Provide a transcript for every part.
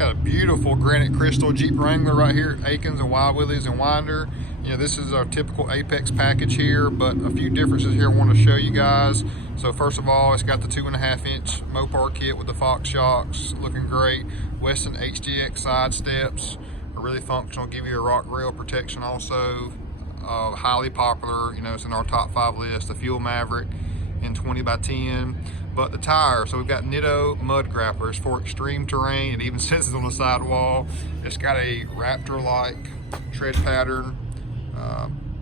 Got a beautiful granite crystal Jeep Wrangler right here at Akins and Willies and Winder. You know, this is our typical Apex package here, but a few differences here I want to show you guys. So first of all, it's got the 2.5-inch Mopar kit with the Fox shocks, looking great. WESTIN HDX side steps are really functional, give you a rock rail protection also. Highly popular, you know, it's in our top 5 list. The fuel Maverick in 20x10. But the tire, so we've got Nitto mud grapplers for extreme terrain. It even says it's on the sidewall. It's got a Raptor-like tread pattern,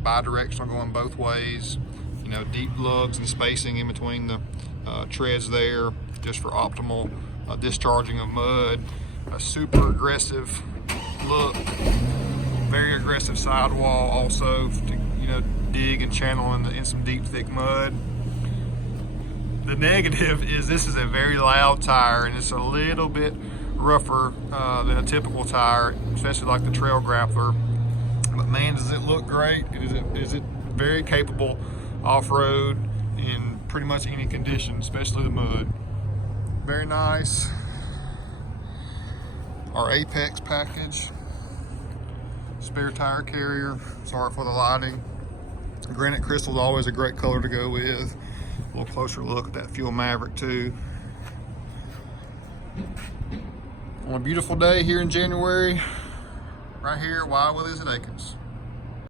bi-directional going both ways. You know, deep lugs and spacing in between the treads there, just for optimal discharging of mud. A super aggressive look, very aggressive sidewall also to, you know, dig and channel in some deep, thick mud. The negative is this is a very loud tire, and it's a little bit rougher than a typical tire, especially like the Trail Grappler. But man, does it look great. Is it very capable off-road in pretty much any condition, especially the mud. Very nice. Our Apex package. Spare tire carrier. Sorry for the lighting. Granite crystal is always a great color to go with. A little closer look at that fuel Maverick too. On a beautiful day here in January, right here, Willies at Akins.